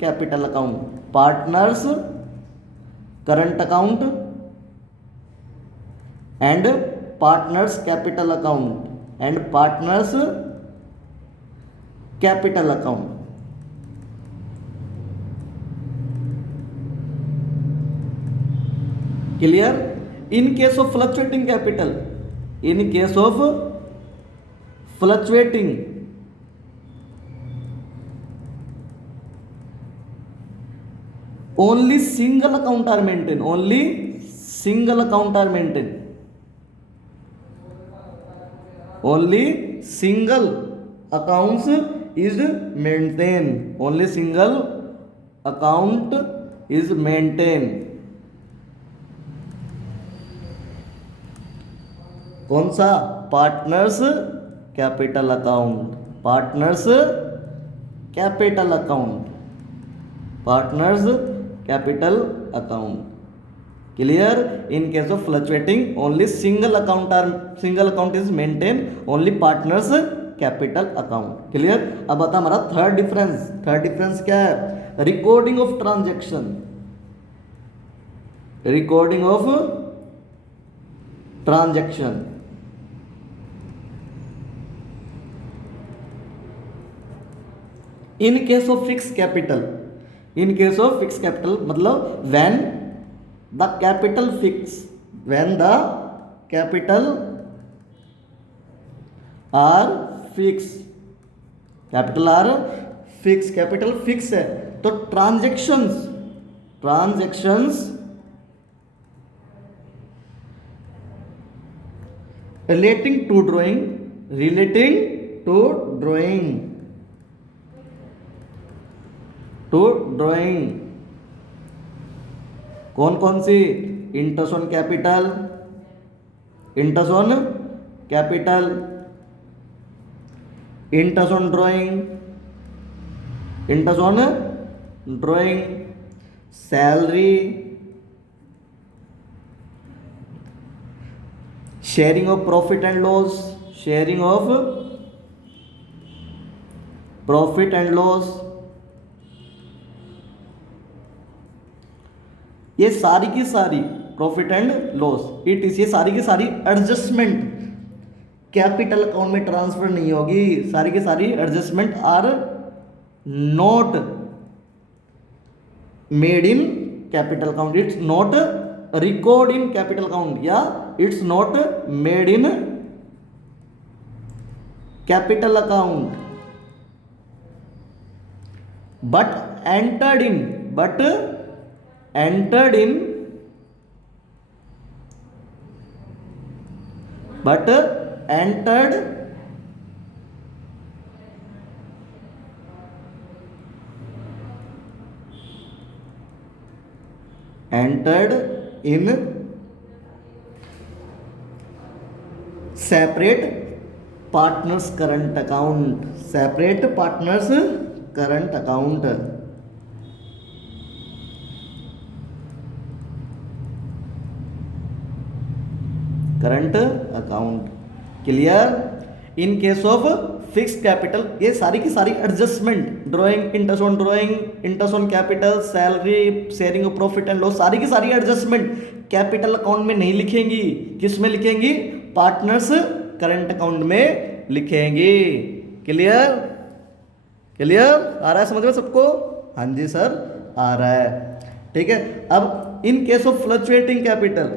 Capital account, partners current account and partners capital account and partners capital account. Clear? In case of fluctuating capital, in case of fluctuating only single account are maintained, only single account are maintained, only single accounts is maintained, only single account is maintained। कौन सा? Partners capital account, partners capital account, partners capital account. Clear? In case of fluctuating only single account is maintain, only partners capital account. Clear? अब बता हमारा third difference क्या है? Recording of transaction, recording of transaction. In case of fix capital, in case of fix capital मतलब when the capital fix, when the capital are fix, capital are fix, capital fix है तो transactions relating to drawing कौन कौन सी? Interest on capital, interest on capital, interest on drawing, interest on drawing, salary, sharing of profit and loss, sharing of profit and loss, ये सारी की सारी profit and loss it is, ये सारी की सारी एडजस्टमेंट कैपिटल अकाउंट में transfer नहीं होगी, सारी की सारी adjustment are not made in capital account, it's not record in capital account या it's not made in capital account but entered in entered in separate partners current account, separate partners current account। Current account. Clear? In case of fix capital ये सारी की सारी adjustment, drawing, interest on drawing, interest on capital, salary, sharing of profit and loss, सारी की सारी adjustment capital account में नहीं लिखेंगी, किस में लिखेंगी? पार्टनर्स करंट अकाउंट में लिखेंगी। क्लियर? क्लियर? आ रहा है समझ में सबको? हाँ जी सर आ रहा है। ठीक है। अब इन case of fluctuating capital,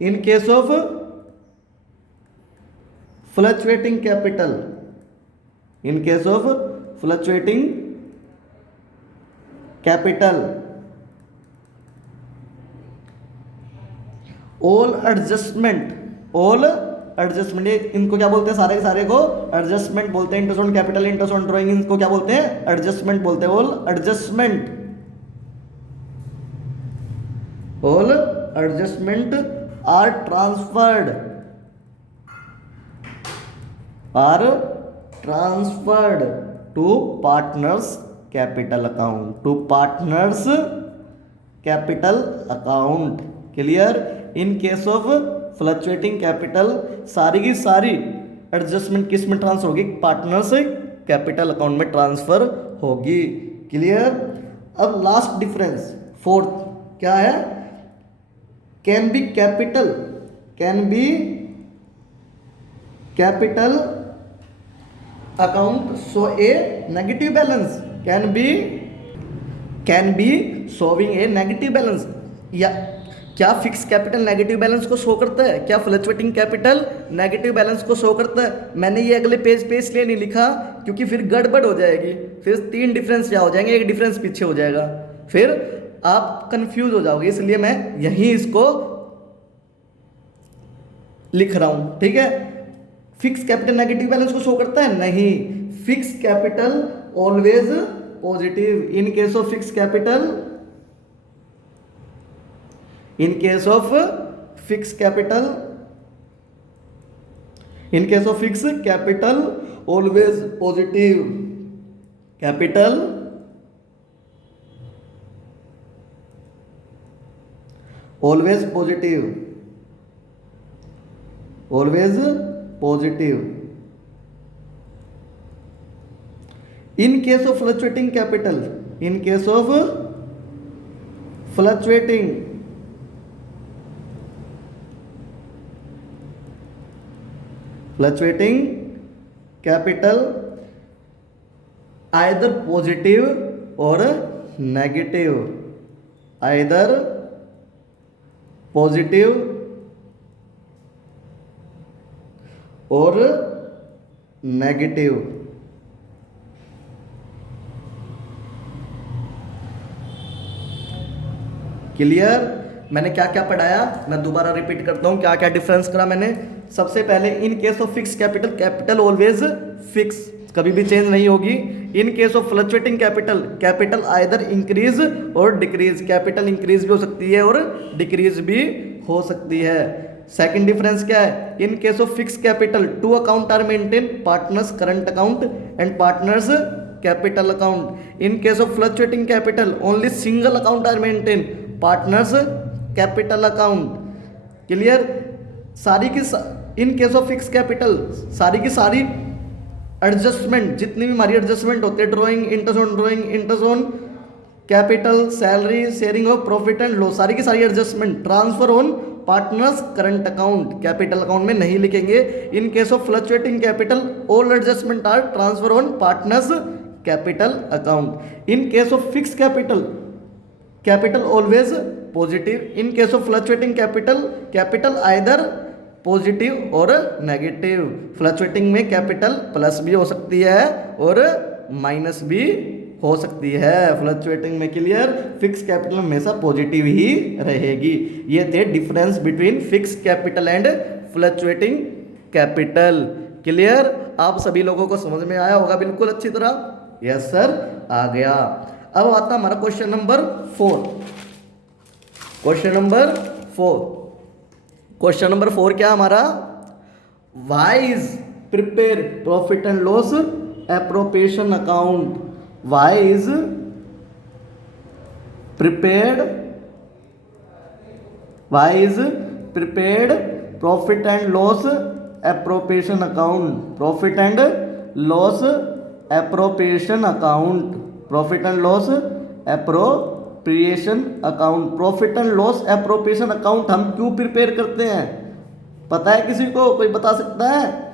in case of fluctuating capital, in case of fluctuating capital, all adjustment इनको क्या बोलते हैं? सारे के सारे को एडजस्टमेंट बोलते हैं। Interest on capital, interest on drawing, इनको क्या बोलते हैं? एडजस्टमेंट बोलते हैं। All adjustment are transferred to partners capital account, clear? In case of fluctuating capital सारी की सारी एडजस्टमेंट किस में ट्रांसफर होगी? पार्टनर्स कैपिटल अकाउंट में ट्रांसफर होगी। क्लियर? अब लास्ट डिफरेंस फोर्थ क्या है, can be capital account show a negative balance, can be showing a negative balance. या क्या फिक्स कैपिटल नेगेटिव बैलेंस को शो करता है, क्या फ्लक्चुएटिंग कैपिटल नेगेटिव बैलेंस को शो करता है? मैंने ये अगले पेज पे इसलिए नहीं लिखा क्योंकि फिर गड़बड़ हो जाएगी, फिर 3 डिफरेंस क्या हो जाएंगे, एक डिफरेंस पीछे हो जाएगा, फिर आप कंफ्यूज हो जाओगे, इसलिए मैं यहीं इसको लिख रहा हूं। ठीक है, फिक्स कैपिटल नेगेटिव बैलेंस को शो करता है? नहीं, fix capital always positive. In case of fix capital, in case of fixed capital always positive, capital always positive, in case of fluctuating capital, fluctuating capital either positive or negative, either positive or negative। Clear? मैंने क्या क्या पढ़ाया, मैं दोबारा repeat करता हूं, क्या क्या डिफरेंस करा मैंने। सबसे पहले इन case of fix capital always fix, कभी भी चेंज नहीं होगी। इन case of fluctuating capital either increase और डिक्रीज, कैपिटल इंक्रीज भी हो सकती है और डिक्रीज भी हो सकती है। सेकंड डिफरेंस क्या है, in case of fix capital 2 account are maintain, partners current account and partners capital account. In case of fluctuating capital only single account are maintain, partners capital account. Clear? In case of fix capital सारी की सारी adjustment, जितनी भी हमारी adjustment होते हैं, drawing interest on capital, salary, sharing of profit and loss, सारी की सारी adjustment transfer on partners current account, capital account में नहीं लिखेंगे। In case of fluctuating capital all adjustment are transfer on partners capital account. In case of fix capital always positive. In case of fluctuating capital either positive और negative. Fluctuating में capital plus भी हो सकती है और minus भी हो सकती है फ्लक्चुएटिंग में। क्लियर? फिक्स कैपिटल हमेशा पॉजिटिव ही रहेगी। ये थे difference between fix capital and fluctuating capital. Clear? आप सभी लोगों को समझ में आया होगा बिल्कुल अच्छी तरह? यस सर, आ गया। अब आता हमारा क्वेश्चन नंबर 4। क्वेश्चन नंबर 4 क्या हमारा? Wise prepare profit and loss appropriation account. Wise prepared profit and loss appropriation account. Profit and loss appropriation account. Profit and loss appropriation account. Profit and loss appropriation account हम क्यों prepare करते हैं? पता है किसी को? कोई बता सकता है?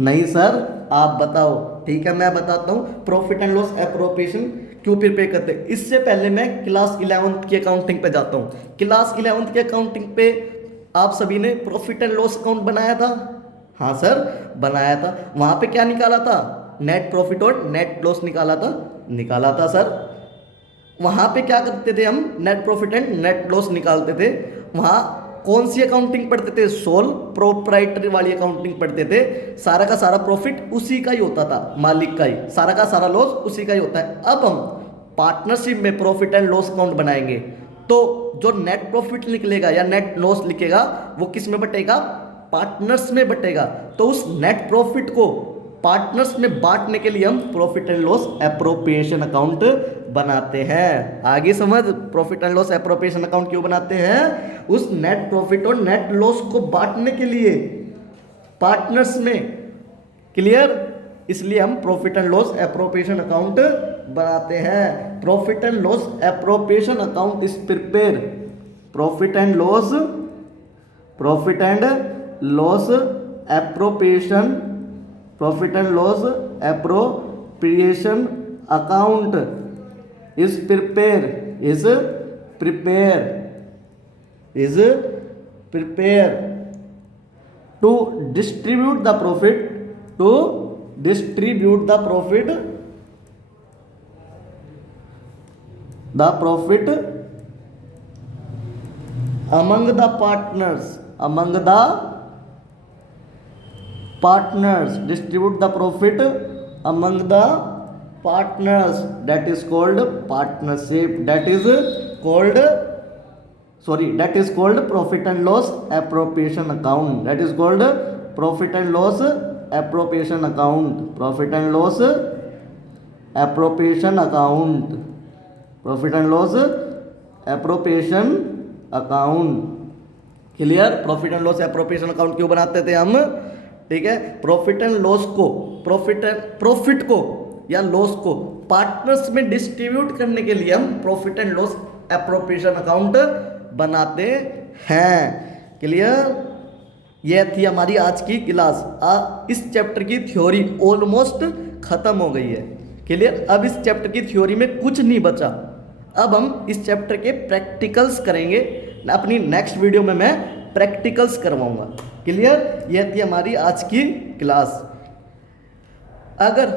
नहीं सर, आप बताओ। ठीक है, मैं बताता हूं प्रॉफिट एंड लॉस एप्रोप्रिएशन क्यों प्रिपेयर करते हैं। इससे पहले मैं क्लास 11th की अकाउंटिंग पे जाता हूं। क्लास 11th की अकाउंटिंग पे आप सभी ने प्रॉफिट एंड लॉस अकाउंट बनाया था? हाँ सर, बनाया था। वहां पे क्या निकाला था? नेट प्रॉफिट और नेट लॉस निकाला था सर। वहां पे क्या करते थे हम? Net profit and net loss निकालते थे। वहां कौन सी अकाउंटिंग पढ़ते थे? सोल प्रोप्राइटरी वाली अकाउंटिंग पढ़ते थे। सारा का सारा प्रॉफिट उसी का ही होता था, मालिक का ही। सारा का सारा लॉस उसी का ही होता है। अब हम पार्टनरशिप में प्रॉफिट एंड लॉस अकाउंट बनाएंगे तो जो नेट प्रॉफिट निकलेगा या नेट लॉस लिखेगा वो किस में बटेगा? पार्टनर्स में बटेगा। तो उस नेट प्रॉफिट को पार्टनर्स में बांटने के लिए हम profit and loss appropriation account बनाते हैं। आगे समझ, profit and loss appropriation account क्यों बनाते हैं? उस नेट प्रॉफिट और नेट लॉस को बांटने के लिए पार्टनर्स में। क्लियर? इसलिए हम profit and loss appropriation account बनाते हैं। Profit and loss appropriation account is prepare, profit and loss appropriation account is prepare to distribute the profit among the partners, distribute the profit among the partners, that is called partnership, that is called profit and loss appropriation account, that is called profit and loss appropriation account, profit and loss appropriation account। Clear? Profit and loss appropriation account क्यों बनाते थे हम? ठीक है, profit and loss को, profit को या loss को पार्टनर्स में डिस्ट्रीब्यूट करने के लिए हम profit and loss appropriation account बनाते हैं। क्लियर? यह थी हमारी आज की क्लास। इस चैप्टर की थ्योरी ऑलमोस्ट खत्म हो गई है। क्लियर? अब इस चैप्टर की थ्योरी में कुछ नहीं बचा, अब हम इस चैप्टर के प्रैक्टिकल्स करेंगे। अपनी नेक्स्ट वीडियो में मैं प्रैक्टिकल्स करवाऊंगा। क्लियर? यह थी हमारी आज की क्लास। अगर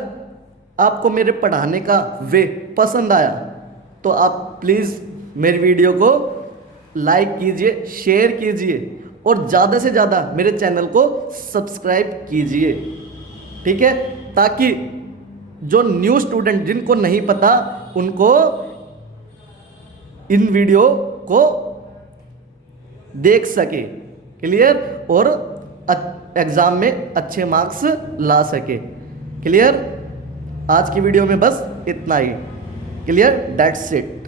आपको मेरे पढ़ाने का वे पसंद आया तो आप प्लीज़ मेरी वीडियो को लाइक कीजिए, शेयर कीजिए और ज़्यादा से ज़्यादा मेरे चैनल को सब्सक्राइब कीजिए। ठीक है? ताकि जो न्यू स्टूडेंट जिनको नहीं पता उनको इन वीडियो को देख सके। क्लियर? और एग्ज़ाम में अच्छे मार्क्स ला सके। क्लियर? आज की वीडियो में बस इतना ही। क्लियर? That's it.